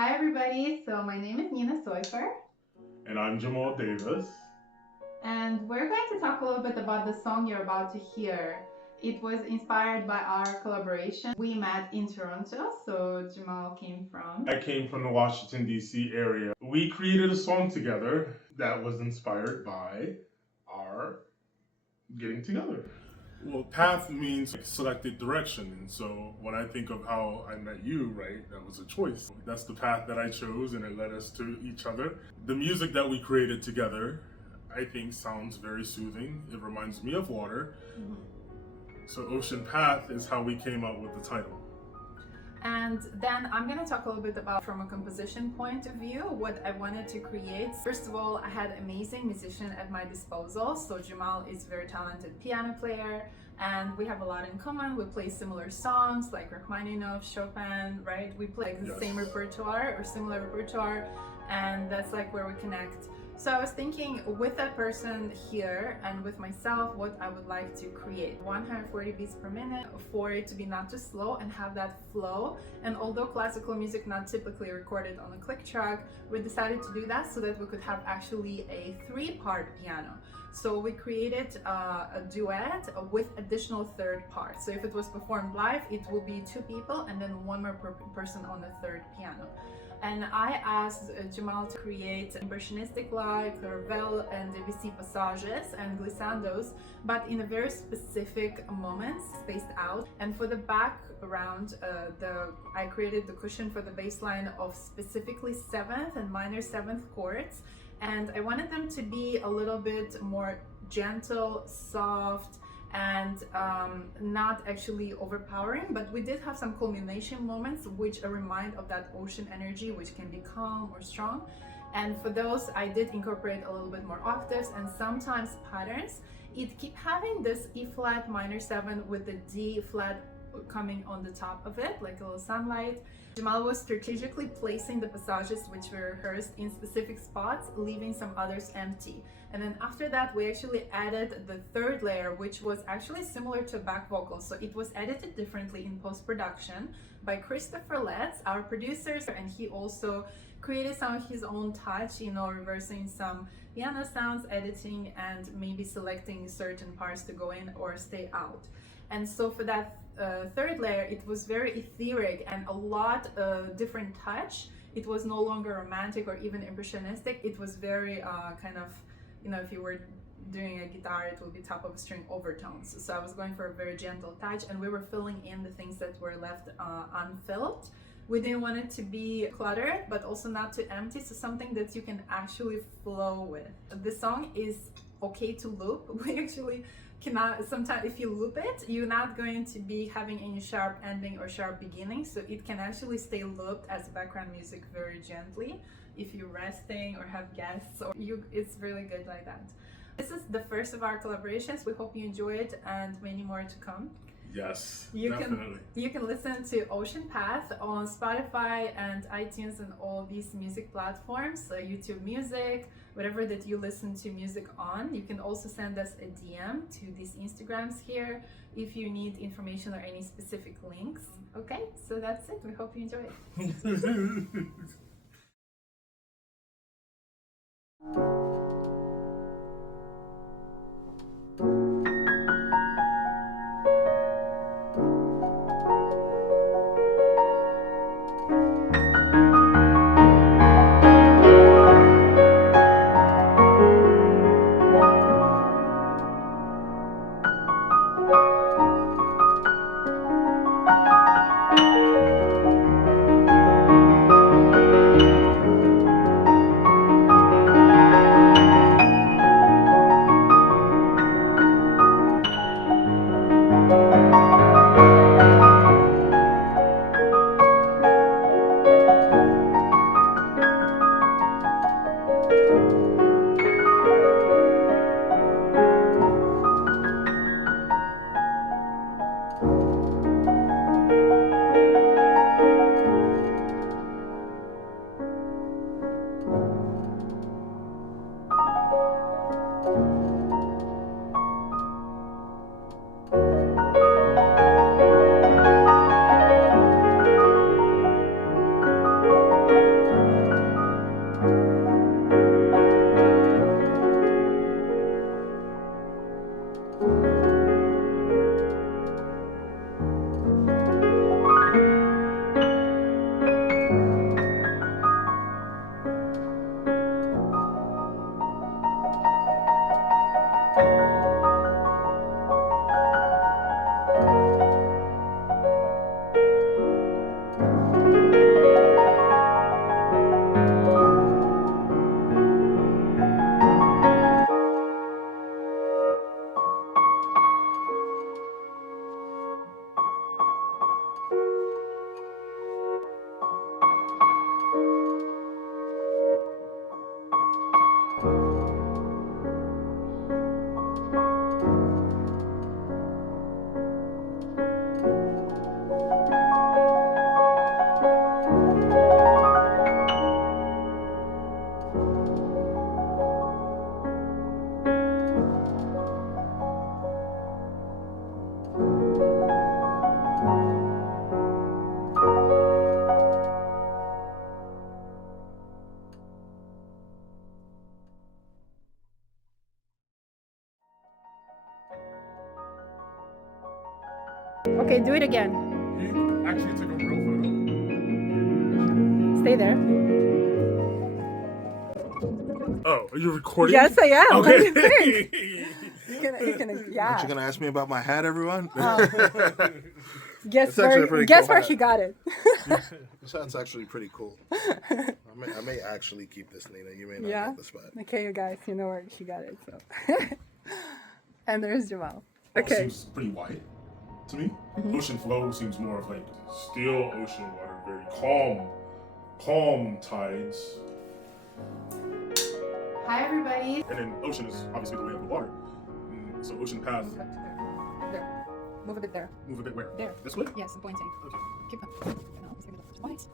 Hi everybody, so my name is Nina Soyfer. And I'm Jamaal Davis. And we're going to talk a little bit about the song you're about to hear. It was inspired by our collaboration. We met in Toronto, so Jamaal came from. I came from the Washington, D.C. area. We created a song together that was inspired by our getting together. Well, path means selected direction. And so when I think of how I met you, right, that was a choice. That's the path that I chose and it led us to each other. The music that we created together, I think sounds very soothing. It reminds me of water. Mm-hmm. So Ocean Path is how we came up with the title. And then I'm going to talk a little bit about, from a composition point of view, what I wanted to create. First of all, I had amazing musicians at my disposal. So Jamaal is a very talented piano player, and we have a lot in common. We play similar songs like Rachmaninoff, Chopin, right? We play the same repertoire or similar repertoire, and that's like where we connect. So I was thinking with that person here and with myself, what I would like to create. 140 beats per minute for it to be not too slow and have that flow. And although classical music not typically recorded on a click track, we decided to do that so that we could have actually a 3-part piano. So we created a duet with additional third part. So if it was performed live, it will be 2 people and then 1 more person on the third piano. And I asked Jamaal to create impressionistic like Ravel and Debussy passages and glissandos, but in a very specific moments, spaced out. And for the background, I created the cushion for the bass line of specifically 7th and minor 7th chords. And I wanted them to be a little bit more gentle, soft, and not actually overpowering, but we did have some culmination moments which remind of that ocean energy, which can be calm or strong. And for those, I did incorporate a little bit more octaves and sometimes patterns. It keep having this E flat minor 7 with the D flat coming on the top of it, like a little sunlight. Jamaal was strategically placing the passages which were rehearsed in specific spots, leaving some others empty. And then after that, we actually added the 3rd layer, which was actually similar to back vocals. So it was edited differently in post-production by Christopher Letts, our producer, and he also created some of his own touch, reversing some piano sounds, editing, and maybe selecting certain parts to go in or stay out. And so for that 3rd layer, it was very etheric and a lot of different touch. It was no longer romantic or even impressionistic. It was very kind of, if you were doing a guitar, it would be top of a string overtones. So I was going for a very gentle touch, and we were filling in the things that were left unfilled. We didn't want it to be cluttered, but also not too empty, so something that you can actually flow with. The song is okay to loop. We actually cannot, sometimes if you loop it, you're not going to be having any sharp ending or sharp beginning, so it can actually stay looped as background music very gently if you're resting or have guests, or it's really good like that. This is the first of our collaborations. We hope you enjoy it and many more to come. Yes, definitely. You can listen to Ocean Path on Spotify and iTunes and all these music platforms, YouTube Music, whatever that you listen to music on. You can also send us a DM to these Instagrams here if you need information or any specific links. Okay, so that's it. We hope you enjoy it. Okay, do it again. You actually took a real Stay there. photo? Oh, are you recording? Yes, I am. Okay. What do you think? Yeah. Aren't you gonna ask me about my hat, everyone? Guess It's actually a pretty guess cool where hat. she got it. This hat's actually pretty cool. I may actually keep this, Nina. You may not Yeah. get the spot. Okay, you guys, you know where she got it. So. And there's Jamaal. It Okay. seems pretty white to me. Ocean flow seems more of like still ocean water, very calm tides. Hi, everybody. And then ocean is obviously the way of the water. So ocean path, There. Move a bit there. move a bit where? There. This way? Yes, I'm pointing. Okay. Keep them. No, let's give it a point.